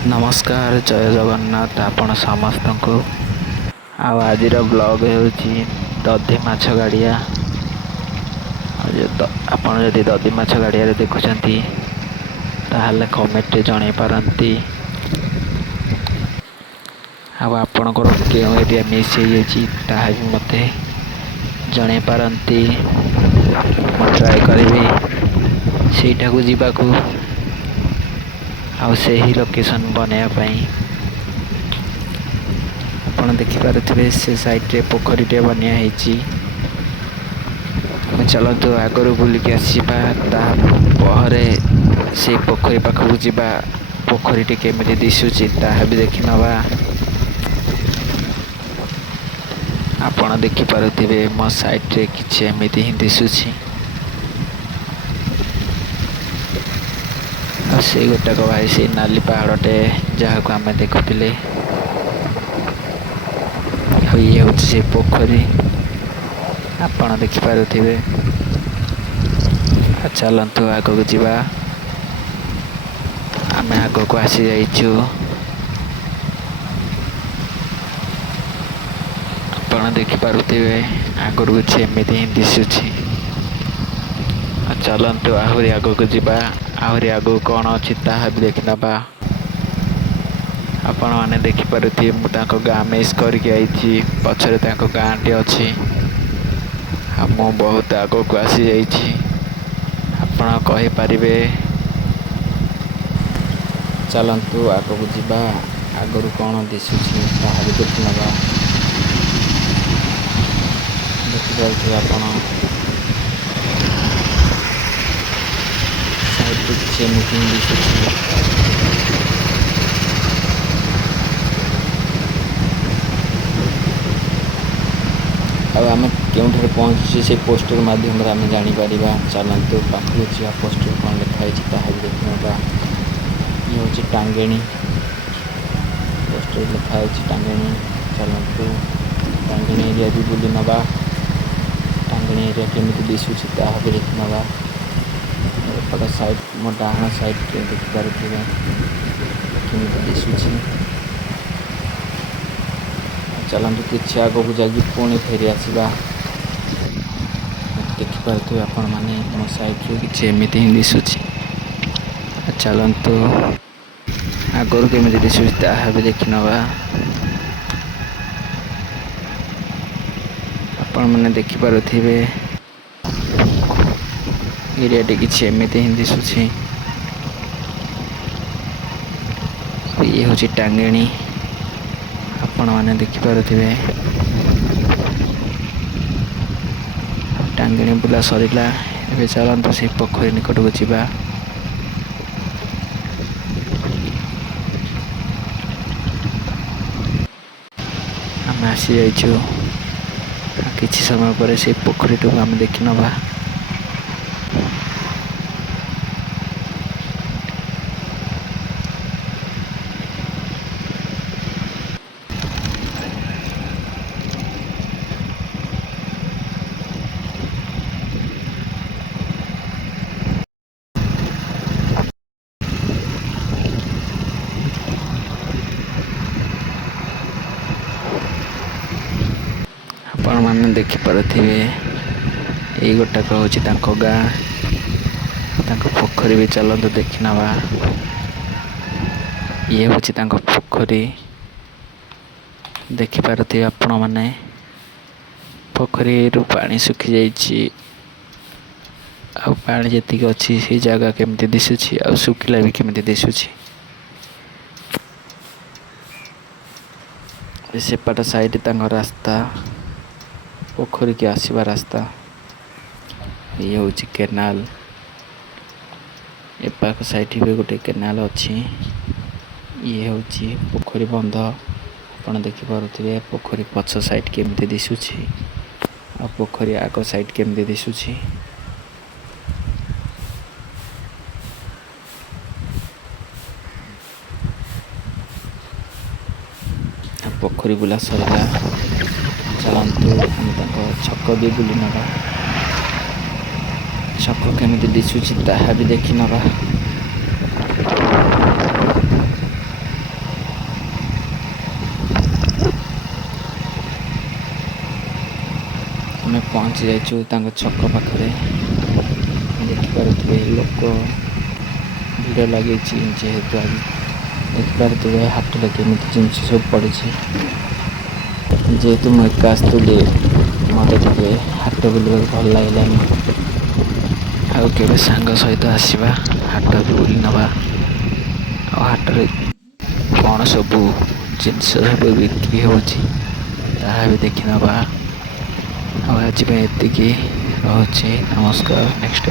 ନମସ୍କାର, ଜୟ ଜଗନ୍ନାଥ ଆପଣ ସମସ୍ତଙ୍କୁ। ଆଉ ଆଜିର ବ୍ଲଗ୍ ହେଉଛି ଦଧି ମାଛ ଗାଡ଼ିଆ। ଆପଣ ଯଦି ଦଧି ମାଛ ଗାଡ଼ିଆରେ ଦେଖୁଛନ୍ତି ତାହେଲେ କମେଣ୍ଟରେ ଜଣାଇ ପାରନ୍ତି। ଆଉ ଆପଣଙ୍କର କେଉଁ ଏରିଆ ମିସ୍ ହେଇଯାଇଛି ତାହା ବି ମୋତେ ଜଣାଇ ପାରନ୍ତି। ମୁଁ ଟ୍ରାଏ କରିବି ସେଇଠାକୁ ଯିବାକୁ ଆଉ ସେହି ଲୋକେସନ୍ ବନେଇବା ପାଇଁ। ଆପଣ ଦେଖିପାରୁଥିବେ ସେ ସାଇଟରେ ପୋଖରୀଟିଏ ବନିଆ ହେଇଛି। ଆମେ ଚାଲନ୍ତୁ ଆଗରୁ ବୁଲିକି ଆସିବା, ତାପରେ ସେଇ ପୋଖରୀ ପାଖକୁ ଯିବା। ପୋଖରୀଟି କେମିତି ଦିଶୁଛି ତାହା ବି ଦେଖି ନେବା। ଆପଣ ଦେଖିପାରୁଥିବେ ମୋ ସାଇଟରେ କିଛି ଏମିତି ହିଁ ଦିଶୁଛି। ଆଉ ସେଇ ଗୋଟାକ ଭାଇ ସେଇ ନାଲି ପାହାଡ଼ଟେ ଯାହାକୁ ଆମେ ଦେଖୁଥିଲେ। ଆଉ ଇଏ ହେଉଛି ସେ ପୋଖରୀ ଆପଣ ଦେଖିପାରୁଥିବେ। ଚାଲନ୍ତୁ ଆଗକୁ ଯିବା। ଆମେ ଆଗକୁ ଆସିଯାଇଛୁ। ଆପଣ ଦେଖିପାରୁଥିବେ ଆଗରୁ କିଛି ଏମିତି ହିଁ ଦିଶୁଛି। ଚାଲନ୍ତୁ ଆହୁରି ଆଗକୁ ଯିବା। ଆହୁରି ଆଗକୁ କ'ଣ ଅଛି ତାହା ବି ଦେଖି ନେବା। ଆପଣମାନେ ଦେଖିପାରୁଥିବେ ମୁଁ ତାଙ୍କ ଗାଁ ମିସ୍ କରିକି ଆଇଛି। ପଛରେ ତାଙ୍କ ଗାଁଟି ଅଛି। ଆଉ ମୁଁ ବହୁତ ଆଗକୁ ଆସିଯାଇଛି। ଆପଣ କହିପାରିବେ। ଚାଲନ୍ତୁ ଆଗକୁ ଯିବା। ଆଗରୁ କ'ଣ ଦିଶୁଛି ତାହା ବି ଦେଖି ନେବା। ଦେଖିପାରୁଥିବେ ଆପଣ ସାଇଟରେ କିଛି ଏମିତି ହିଁ ଦିଶୁଛି। ଆଉ ଆମେ କେଉଁଠାରେ ପହଞ୍ଚୁଛେ ସେଇ ପୋଷ୍ଟର ମାଧ୍ୟମରେ ଆମେ ଜାଣିପାରିବା। ଚାଲନ୍ତୁ ପାଖକୁ ଯିବା। ପୋଷ୍ଟର କ'ଣ ଲେଖା ହେଇଛି ତାହା ବି ଦେଖି ନେବା। ଇଏ ହେଉଛି ଟାଙ୍ଗେଣୀ। ପୋଷ୍ଟର ଲେଖା ହେଇଛି ଟାଙ୍ଗେଣୀ। ଚାଲନ୍ତୁ ଟାଙ୍ଗେଣୀ ଏରିଆ ବି ବୁଲି ନେବା। ଟାଙ୍ଗେଣୀ ଏରିଆ କେମିତି ଦିଶୁଛି ତାହା ବି ଦେଖି ନେବା। ଏପଟ ସାଇଟ୍ ମୋ ଡାହାଣ ସାଇଟ୍ରେ ଦେଖିପାରୁଥିବେ କେମିତି ଦିଶୁଛି। ଚାଲନ୍ତୁ କିଛି ଆଗକୁ ଯାଇକି ପୁଣି ଫେରି ଆସିବା। ଦେଖିପାରୁଥିବେ ଆପଣମାନେ ମୋ ସାଇଟ୍ରେ କିଛି ଏମିତି ହିଁ ଦିଶୁଛି। ଚାଲନ୍ତୁ ଆଗରୁ କେମିତି ଦିଶୁଛି ତାହା ବି ଦେଖି ନେବା। ଆପଣମାନେ ଦେଖିପାରୁଥିବେ ଏରିଆଟି କିଛି ଏମିତି ହିଁ ଦିଶୁଛି। ଇଏ ହେଉଛି ଟାଙ୍ଗେଣୀ ଆପଣମାନେ ଦେଖିପାରୁଥିବେ। ଟାଙ୍ଗେଣୀ ବୁଲା ସରିଲା। ଏବେ ଚାଲନ୍ତୁ ସେ ପୋଖରୀ ନିକଟକୁ ଯିବା। ଆମେ ଆସିଯାଇଛୁ। କିଛି ସମୟ ପରେ ସେ ପୋଖରୀଟିକୁ ଆମେ ଦେଖି ନେବା। ଆପଣମାନେ ଦେଖିପାରୁଥିବେ ଏଇ ଗୋଟାକ ହେଉଛି ତାଙ୍କ ଗାଁ। ତାଙ୍କ ପୋଖରୀ ବି ଚାଲନ୍ତୁ ଦେଖି ନେବା। ଇଏ ହେଉଛି ତାଙ୍କ ପୋଖରୀ। ଦେଖିପାରୁଥିବେ ଆପଣମାନେ ପୋଖରୀରୁ ପାଣି ଶୁଖିଯାଇଛି। ଆଉ ପାଣି ଯେତିକି ଅଛି ସେଇ ଜାଗା କେମିତି ଦିଶୁଛି ଆଉ ଶୁଖିଲା ବି କେମିତି ଦିଶୁଛି। ସେପଟ ସାଇଡ୍ ତାଙ୍କ ରାସ୍ତା, ପୋଖରୀକି ଆସିବା ରାସ୍ତା। ଇଏ ହେଉଛି କେନାଲ। ଏପାଖ ସାଇଟ୍ ବି ଗୋଟେ କେନାଲ ଅଛି। ଇଏ ହେଉଛି ପୋଖରୀ ବନ୍ଧ। ଆପଣ ଦେଖିପାରୁଥିବେ ପୋଖରୀ ପଛ ସାଇଟ୍ କେମିତି ଦିଶୁଛି ଆଉ ପୋଖରୀ ଆଗ ସାଇଟ୍ କେମିତି ଦିଶୁଛି। ପୋଖରୀ ବୁଲା ସରିଲା। ଚାଲନ୍ତୁ ଆମେ ତାଙ୍କ ଛକ ବି ବୁଲି ନେବା। ଛକ କେମିତି ଦିଶୁଛି ତାହା ବି ଦେଖି ନେବା। ପହଞ୍ଚି ଯାଇଛୁ ତାଙ୍କ ଛକ ପାଖରେ। ଦେଖିପାରୁଥିବେ ଲୋକ ଭିଡ଼ ଲାଗିଛି, ଯେହେତୁ ଆଜି ଦେଖିପାରୁଥିବେ ହାଟରେ କେମିତି ଜିନିଷ ସବୁ ପଡ଼ିଛି। ଯେହେତୁ ମୁଁ ଏକା ଆସିଥିଲି ମୋତେ ଟିକେ ହାଟ ବୁଲିବାକୁ ଭଲ ଲାଗିଲାନି। ଆଉ କେବେ ସାଙ୍ଗ ସହିତ ଆସିବା, ହାଟକୁ ବୁଲି ନେବା। ଆଉ ହାଟରେ କ'ଣ ସବୁ ଜିନିଷ ସବୁ ବିକ୍ରି ହେଉଛି ତାହା ବି ଦେଖି ନେବା। ଆଉ ଆଜି ପାଇଁ ଏତିକି, ରହୁଛି। ନମସ୍କାର। ନେକ୍ସଟ